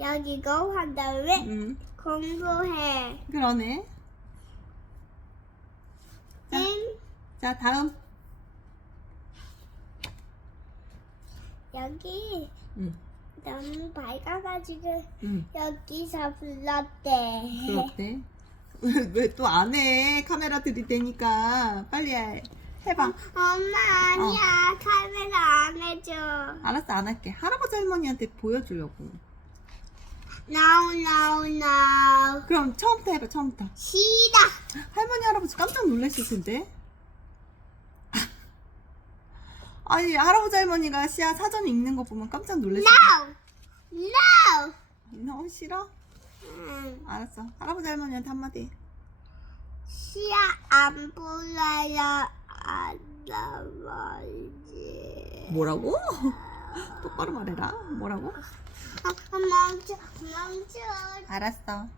여기 이거 한 다음에 응. 공부해. 그러네. 자. 응? 자, 다음. 여기 응. 너무 밝아가지고 응. 여기서 불렀대. 그렇대. 왜 또 안 해? 카메라 들이대니까. 빨리 해. 해봐. 엄마 아니야 카메라 안 해줘. 알았어, 안 할게. 할아버지 할머니한테 보여주려고. No no no. 그럼 처음부터 해봐, 처음부터. 시다. 할머니, 할아버지 깜짝 놀랐을 텐데. 아니, 할아버지 할머니가 시아 사전 읽는 거 보면 깜짝 놀랐을 텐데. No no. 너무 싫어? 음, 알았어. 할아버지 할머니한테 한마디 해. 시야 안 보여요 할아버지. 뭐라고? 똑바로 말해라. 뭐라고? 어, 멈춰 멈춰. 알았어.